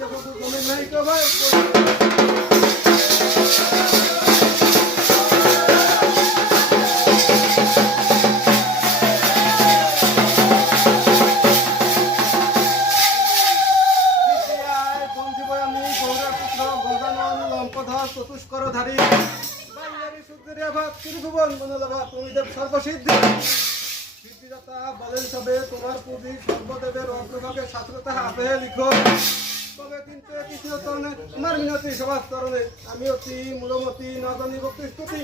नहीं तो भाई চতুষ্করধারী বাইয়ারি সুন্দরিয়া ভাত ত্রিভুবন মনোলভা তুমি দেব সর্বসিদ্ধি সিদ্ধিদাতা বলেন তবে তোমার পুঁজি সর্বদেবের অগ্রভাগে ছাত্রতা আপে লিখো তবে কিন্তু কৃষ্ণ চরণে আমার মিনতি সবার চরণে আমি অতি মূলমতি নদনী ভক্তি স্তুতি